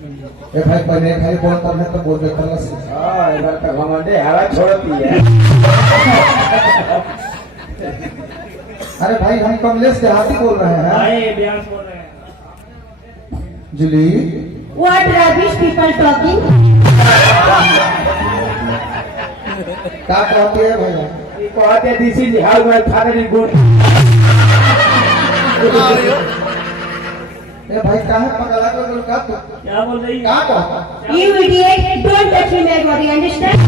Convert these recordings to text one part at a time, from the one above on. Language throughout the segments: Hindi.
ए भाई पहले खाली बोल करने तो बोल देता ना से हां एक बार तक घमंडे हवा छोड़ती है। अरे भाई हम कमलेश देहाती बोल रहे हैं। भाई व्यास बोल रहे हैं। जुली What rubbish people talking? क्या कहते हैं भैया? ये कहते this is how my father is good. ए भाई कहाँ पकड़ा कर बोल का तू क्या बोल रही है? क्या कहता? You idiot! Don't touch me, my body. Understand?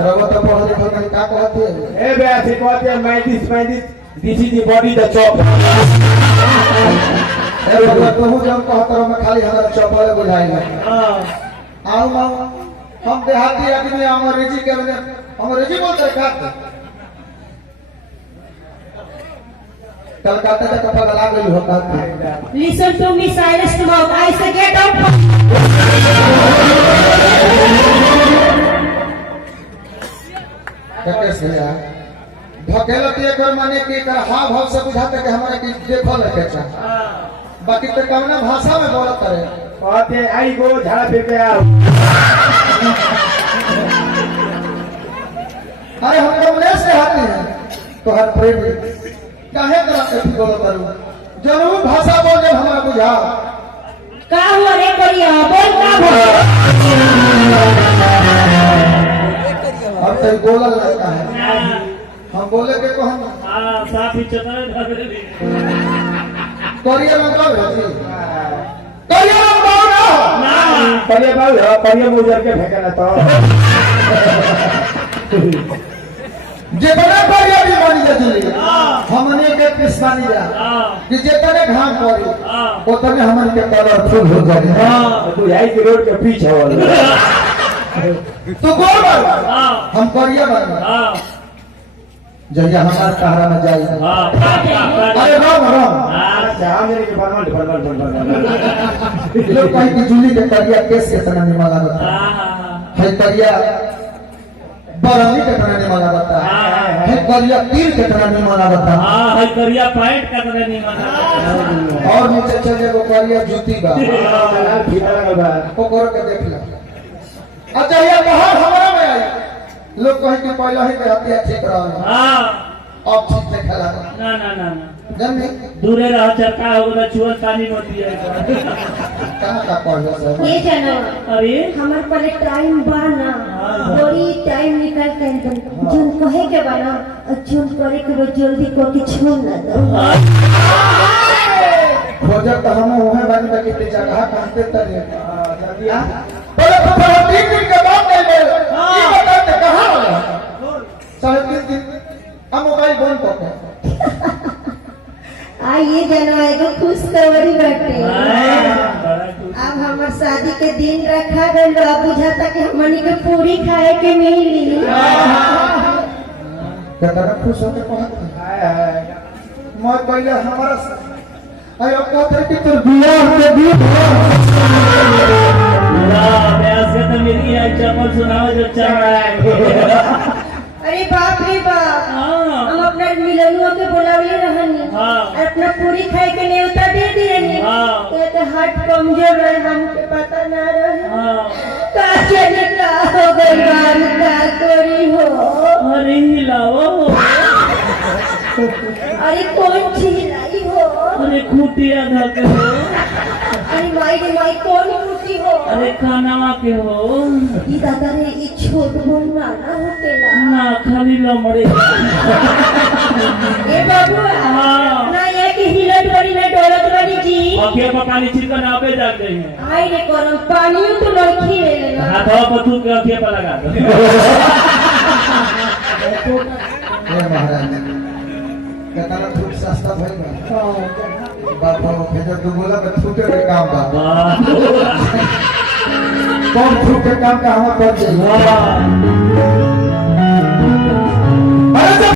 रवा तो पढ़ा लिखा नहीं क्या कहते हैं? ए बे ऐसे कहते my this this is the body the chop. ए भगवान तो हूँ जब कहता हूँ मैं खाली हमारा चौपाले बुझाएगा। हां आओ माँ हम देहाती आदमी अंग्रेजी के बने अंग्रेजी बोलते खाते कलकत्ता का कपड़ा लगा गई होता है। Listen to me, silence to mouth. I say get out. कैसे यार ढकेला दिए कर माने कि कर हाव भाव से बुझाते कि हमारा की देखो लगे चाहे बाकी तो कवना भाषा में बोलत करे कहते आई गो झाड़ा फिर के आओ। अरे हम कमलेश से आते हैं तो हर प्रेम काहे तरह से बोलत करू जरूर भाषा बोल दे हमारा बुझा का हुआ रे करिया बोल का हुआ और तेरी बोलल लगता है हम बोले के को हम हां साफ ही चतरे धरे ली। कोरिया में कब है जी कोरिया में कब ना ना करिए बाबू करिए मुझे के फेंकना तो जे बड़ा कोरिया भी मानी जा चली हमने के पिसवानी जा हां कि जितने घाम पड़ी हां उतने हमन के कलरफुल हो जाए हां तू यही के रोड के पीछे वाला तो गोल बन हां हम कोरिया बन हां जैया हमार कहरा में जाए हां अरे राम राम अच्छा मेरे के बनवाल लोग कहीं की जूली के करिया केस के तना निमा लागता हां है करिया बरनी के तना निमा लागता है करिया तीर के तना निमा लागता हां है करिया पैंट का तरह नहीं माना। और नीचे चले वो करिया जूती बा फीता लगल बा ओकरो के देख ले अच्छा ये बाहर हमारा में आई लोग कहीं के पहले ही हत्या ठीक रहल हां अब ठीक से खेला ना ना ना ना जन्नी दूरे रह चरका होगा चुअल पानी नोती है। कहां का पढ़ से ये जानो अरे हमार पहले टाइम बा ना बड़ी टाइम निकाल के जोन कहे के बा ना जोन करे के बा जल्दी को के छोड़ ना दो खोजत तो हम वहां बानी बाकी ते जगह कहते तरे बोले तो 3 दिन के बाद नहीं बोले ये बताते कहां होला साढ़े 3 दिन हम मोबाइल बंद करते आइए जानो एगो खुश खबरी बाटे बड़ा खुश। अब हमार शादी के दिन रखा गइल बा बुझाता कि हमनी के पूरी खाए के मिली कितना खुश होके कहत मैं पहले हमारा अरे कहते कि तोर बियाह के भी वाह व्यास के तो मिली है चप्पल सुनाओ जो चल रहा है। अरे बाप रे बाप हां हम अपना मिलनुआ के बुलावले रहनी हाँ। अपना पूरी खाए के न्योता दे दिए हाँ। तो हाथ कमजोर रहे हमके पता ना रहे हां का चले का हो गई बात का करी हो अरे हिलाओ अरे कौन चिल्लाई हो अरे खूटिया धके हो अरे माई कौन कुटी हो अरे खानावा के हो ई दादा रे ई छोट बोल ना होतेला ना खाली लमड़े। ए बाबू हाँ। ना ये की हिलत बड़ी ना डोलत बड़ी जी अखिया पर पानी छिड़कर ना पे जाग गई है। आई रे करम पानी तो लड़की ले लेना हाथवा पर तू के अखिया पर लगा दो। ए महाराज कितना खूब सस्ता भइल बा बाबा फेजर तो बोला कि छूटे के काम बा वाह कौन छूटे काम का हम कर दे वाह